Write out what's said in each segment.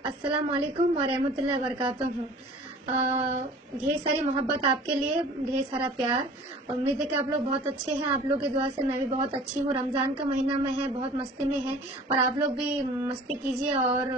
अस्सलाम वालेकुम वरहमतुल्लाहि वबरकातुहू। ढेर सारी मोहब्बत आपके लिए, ढेर सारा प्यार। उम्मीद है कि आप लोग बहुत अच्छे हैं। आप लोग की दुआ से मैं भी बहुत अच्छी हूँ। रमज़ान का महीना में है, बहुत मस्ती में है और आप लोग भी मस्ती कीजिए और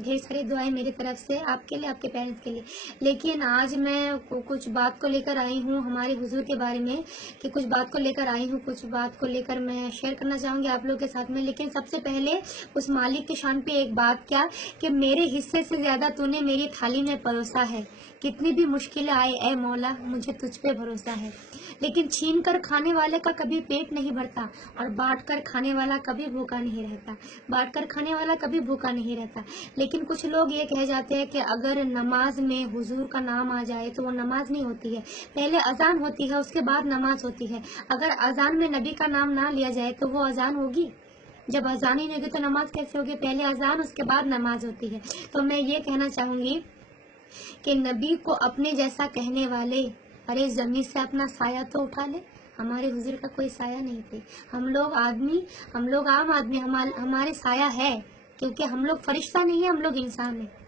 ढेर सारी दुआएं मेरी तरफ से आपके लिए, आपके पेरेंट्स के लिए। लेकिन आज मैं कुछ बात को लेकर आई हूँ हमारे हुजूर के बारे में, कि कुछ बात को लेकर आई हूँ, कुछ बात को लेकर मैं शेयर करना चाहूँगी आप लोग के साथ में। लेकिन सबसे पहले उस मालिक की शान पे एक बात, क्या कि मेरे हिस्से से ज़्यादा तूने मेरी थाली में परोसा है। कितनी भी मुश्किलें आए ऐ मौला, मुझे तुझ पे भरोसा है। लेकिन छीन कर खाने वाले का कभी पेट नहीं भरता और बांट कर खाने वाला कभी भूखा नहीं रहता। बांट कर खाने वाला कभी भूखा नहीं रहता। लेकिन कुछ लोग ये कह जाते हैं कि अगर नमाज में हुजूर का नाम आ जाए तो वो नमाज नहीं होती है। पहले अजान होती है, उसके बाद नमाज होती है। अगर अजान में नबी का नाम ना लिया जाए तो वो अजान होगी? जब अजान ही नहीं होगी तो नमाज कैसे होगी? पहले अजान, उसके बाद नमाज होती है। तो मैं ये कहना चाहूंगी कि नबी को अपने जैसा कहने वाले, अरे जमीन से अपना साया तो उठा ले। हमारे हुजूर का कोई साया नहीं थे। हम लोग आदमी, हम लोग आम आदमी, हमारे साया है, क्योंकि हम लोग फरिश्ता नहीं है, हम लोग इंसान है।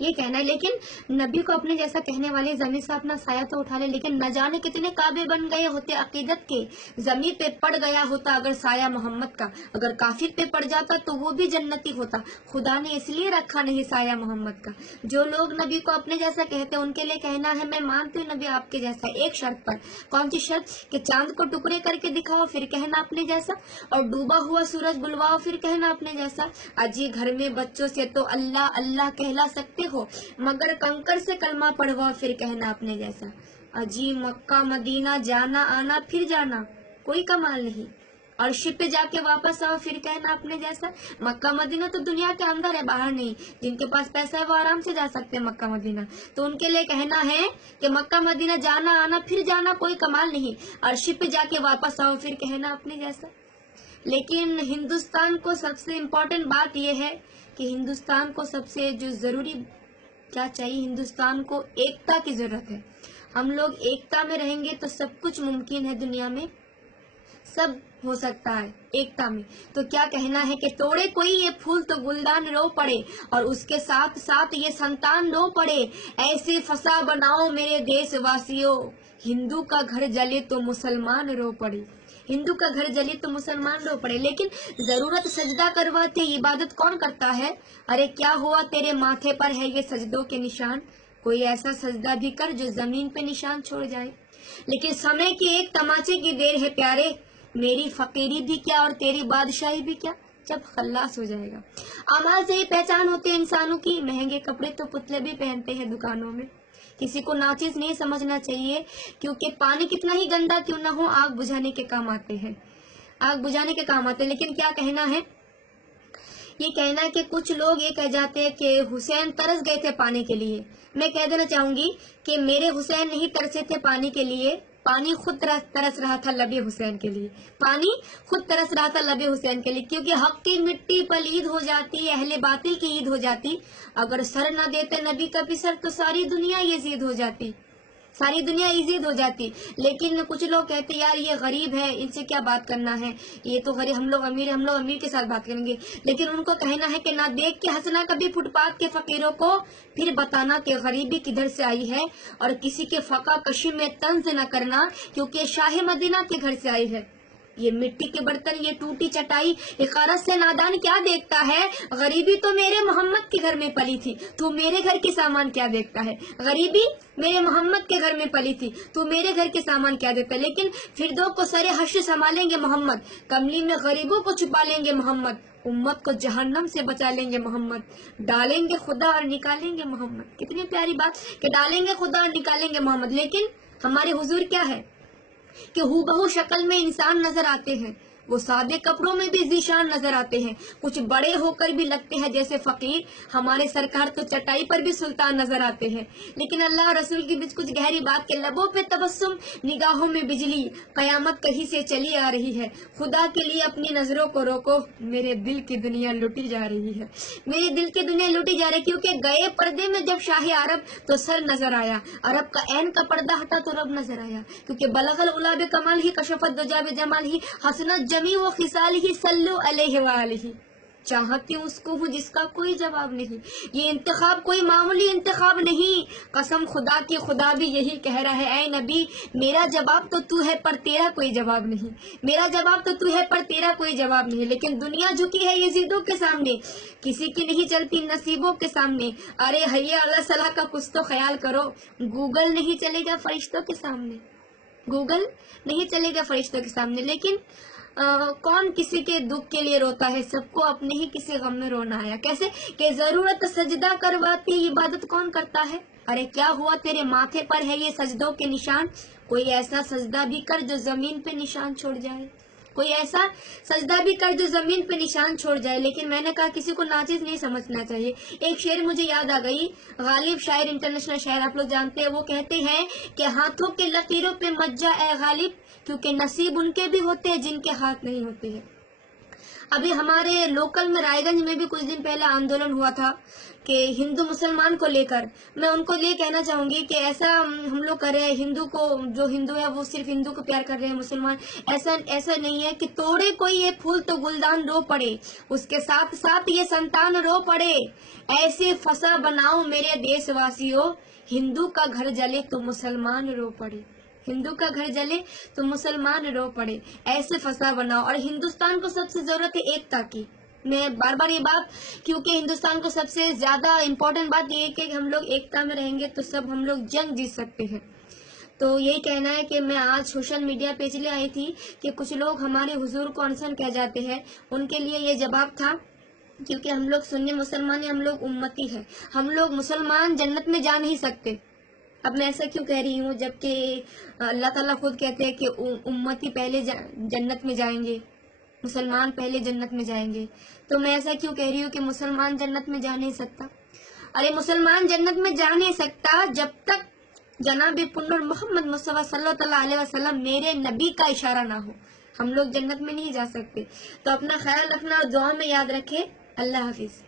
ये कहना है। लेकिन नबी को अपने जैसा कहने वाले जमीन से अपना साया तो उठा ले, लेकिन न जाने कितने काबे बन गए होते अकीदत के। जमीन पे पड़ गया होता अगर साया मोहम्मद का, अगर काफिर पे पड़ जाता तो वो भी जन्नती होता। खुदा ने इसलिए रखा नहीं साया मोहम्मद का। जो लोग नबी को अपने जैसा कहते हैं उनके लिए कहना है, मैं मानती हूँ नबी आपके जैसा, एक शर्त पर। कौन सी शर्त? कि चांद को टुकड़े करके दिखाओ फिर कहना अपने जैसा, और डूबा हुआ सूरज बुलवाओ फिर कहना अपने जैसा। अजी घर में बच्चों से तो अल्लाह अल्लाह कहला सकते हो, मगर कंकर से कलमा पढ़वा फिर कहना अपने जैसा। अजी मक्का मदीना जाना आना फिर जाना कोई कमाल नहीं, अर्श पे जाके वापस आओ फिर कहना अपने जैसा। मक्का मदीना तो दुनिया के अंदर है, बाहर नहीं। जिनके पास पैसा है वो आराम से जा सकते हैं मक्का मदीना। तो उनके लिए कहना है कि मक्का मदीना जाना आना फिर जाना कोई कमाल नहीं, अर्श पे जाके वापस आओ फिर कहना अपने जैसा। लेकिन हिंदुस्तान को सबसे इम्पोर्टेंट बात यह है कि हिंदुस्तान को सबसे जो जरूरी क्या चाहिए, हिंदुस्तान को एकता की जरूरत है। हम लोग एकता में रहेंगे तो सब कुछ मुमकिन है दुनिया में, सब हो सकता है एकता में। तो क्या कहना है कि तोड़े कोई ये फूल तो गुलदान रो पड़े, और उसके साथ साथ ये संतान रो पड़े। ऐसे फसा बनाओ मेरे देशवासियों, हिंदू का घर जले तो मुसलमान रो पड़े। हिंदू का घर जले तो मुसलमान रो पड़े। लेकिन जरूरत सजदा करवाते इबादत कौन करता है? अरे क्या हुआ तेरे माथे पर है ये सजदों के निशान, कोई ऐसा सजदा भी कर जो जमीन पे निशान छोड़ जाए। लेकिन समय की एक तमाचे की देर है प्यारे, मेरी फकीरी भी क्या और तेरी बादशाही भी क्या, जब खल्लास हो जाएगा। अमाल से ही पहचान होती है इंसानों की, महंगे कपड़े तो पुतले भी पहनते हैं दुकानों में। किसी को नाचिज नहीं समझना चाहिए, क्योंकि पानी कितना ही गंदा क्यों ना हो आग बुझाने के काम आते हैं, आग बुझाने के काम आते हैं। लेकिन क्या कहना है, ये कहना है कि कुछ लोग ये कह जाते हैं कि हुसैन तरस गए थे पानी के लिए। मैं कह देना चाहूंगी कि मेरे हुसैन नहीं तरसे थे पानी के लिए, पानी खुद तरस रहा था लबे हुसैन के लिए। पानी खुद तरस रहा था लबे हुसैन के लिए, क्योंकि हक की मिट्टी पलीद हो जाती, अहले बातिल की ईद हो जाती। अगर सर न देते नबी का भी सर तो सारी दुनिया यजीद हो जाती, सारी दुनिया इजीद हो जाती। लेकिन कुछ लोग कहते यार ये गरीब है, इनसे क्या बात करना है, ये तो गरीब, हम लोग अमीर, हम लोग अमीर के साथ बात करेंगे। लेकिन उनको कहना है कि ना देख के हंसना कभी फुटपाथ के फकीरों को, फिर बताना कि गरीबी किधर से आई है, और किसी के फका कशी में तंज न करना, क्योंकि शाह मदीना के घर से आई है। ये मिट्टी के बर्तन, ये टूटी चटाई, इकारत से नादान क्या देखता है, गरीबी तो मेरे मोहम्मद के घर में पली थी, तू मेरे घर के सामान क्या देखता है। गरीबी मेरे मोहम्मद के घर में पली थी, तू मेरे घर के सामान क्या देखता है। लेकिन फिर दो को सरे हश्र संभालेंगे मोहम्मद, कमली में गरीबों को छुपा लेंगे मोहम्मद, उम्मत को जहन्नम से बचा लेंगे मोहम्मद, डालेंगे खुदा और निकालेंगे मोहम्मद। कितनी प्यारी बात कि डालेंगे खुदा और निकालेंगे मोहम्मद। लेकिन हमारे हुजूर क्या है कि हूबहू शक्ल में इंसान नजर आते हैं, वो सादे कपड़ों में भी जीशान नजर आते हैं, कुछ बड़े होकर भी लगते हैं जैसे फकीर। हमारे सरकार तो चटाई पर भी सुल्तान नजर आते हैं। लेकिन अल्लाह रसूल के बीच कुछ गहरी बात के, लबों पे तबस्सुम, निगाहों में बिजली, कयामत कहीं से चली आ रही है। खुदा के लिए अपनी नजरों को रोको, मेरे दिल की दुनिया लुटी जा रही है, मेरे दिल की दुनिया लुटी जा रही है। क्योंकि गए पर्दे में जब शाही अरब तो सर नजर आया, अरब का ऐन का पर्दा हटा तो रब नजर आया। क्योंकि बलगल उलाब कमाल ही, कशफत दुजा जमाल ही, हसनत जमी वो खिसाल ही, सल्लु अलैहि व आलिही। چاہتی ہوں اس کو ہوں جس کا کوئی جواب نہیں. یہ انتخاب کوئی معمولی انتخاب نہیں. قسم خدا کی خدا بھی یہی کہہ رہا ہے، اے نبی میرا جواب تو ہے پر تیرا کوئی جواب نہیں. میرا جواب تو ہے پر تیرا کوئی جواب نہیں. لیکن دنیا جھکی ہے یزیدوں کے سامنے، کسی کی نہیں چلتی نصیبوں کے سامنے. ارے حی اللہ صلاح کا کچھ تو خیال کرو. گوگل نہیں چلے گا فرشتوں کے سامنے، گوگل نہیں چلے گا فرشتوں کے سامنے. لیکن کون کسی کے دکھ کے لیے روتا ہے؟ سب کو اپنے ہی کسی غم میں رونا آیا. کیسے کہ ضرورت سجدہ کرواتی عبادت کون کرتا ہے؟ ارے کیا ہوا تیرے ماتھے پر ہے یہ سجدوں کے نشان؟ کوئی ایسا سجدہ بھی کر جو زمین پہ نشان چھوڑ جائے، کوئی ایسا سجدہ بھی کر جو زمین پہ نشان چھوڑ جائے. لیکن میں نے کہا کسی کو ناچیز نہیں سمجھنا چاہیے. ایک شعر مجھے یاد آ گئی، غالب شاعر انٹرنیشنل شاعر آپ لوگ جانتے ہیں، وہ کہتے ہیں کہ ہاتھوں کے لکیروں پہ مت جا اے غالب، کیونکہ نصیب ان کے بھی ہوتے ہیں جن کے ہاتھ نہیں ہوتے ہیں. ابھی ہمارے لوکل میں رائے گنج میں بھی کچھ دن پہلے آندولن ہوا تھا کہ ہندو مسلمان کو لے کر. میں ان کو یہ کہنا چاہوں گی کہ ایسا ہم لوگ کر رہے ہیں، ہندو کو جو ہندو ہے وہ صرف ہندو کو پیار کر رہے ہیں، مسلمان ایسا نہیں ہے کہ توڑے کوئی یہ پھول تو گلدان رو پڑے، اس کے ساتھ ساتھ یہ سنتان رو پڑے. ایسے فسا بناؤ میرے دیش واسیوں، ہندو کا گھر جلے تو مسلمان رو پڑے، ہندو کا گھر جلے تو مسلمان رو پڑے. ایسے فسا بناؤ. اور ہندوستان کو سب سے ضرورت ہے ایکتا کی. میں بار بار یہ بات، کیونکہ ہندوستان کو سب سے زیادہ امپورٹنٹ بات یہ ہے کہ ہم لوگ ایکتا میں رہیں گے تو سب ہم لوگ جنگ جیت سکتے ہیں. تو یہی کہنا ہے کہ میں آج سوشل میڈیا پہ اس لیے آئی تھی کہ کچھ لوگ ہمارے حضور کو انسن کہہ جاتے ہیں، ان کے لیے یہ جواب تھا. کیونکہ ہم لوگ سنی مسلمان ہیں، ہم لوگ امتی ہیں، ہم لوگ مسلمان جنت میں جا نہیں سکتے. اب میں ایسا کیوں کہہ رہی ہوں جبکہ اللہ تعالیٰ خود کہتے ہیں کہ امتی پہلے جنت میں جائیں گے، مسلمان پہلے جنت میں جائیں گے. تو میں ایسا کیوں کہہ رہی ہوں کہ مسلمان جنت میں جا نہیں سکتا؟ ارے مسلمان جنت میں جا نہیں سکتا جب تک جناب پنر محمد مصطفیٰ صلی اللہ علیہ وسلم میرے نبی کا اشارہ نہ ہو. ہم لوگ جنت میں نہیں جا سکتے. تو اپنا خیال رکھنا اور دعا میں یاد رکھے. اللہ حافظ.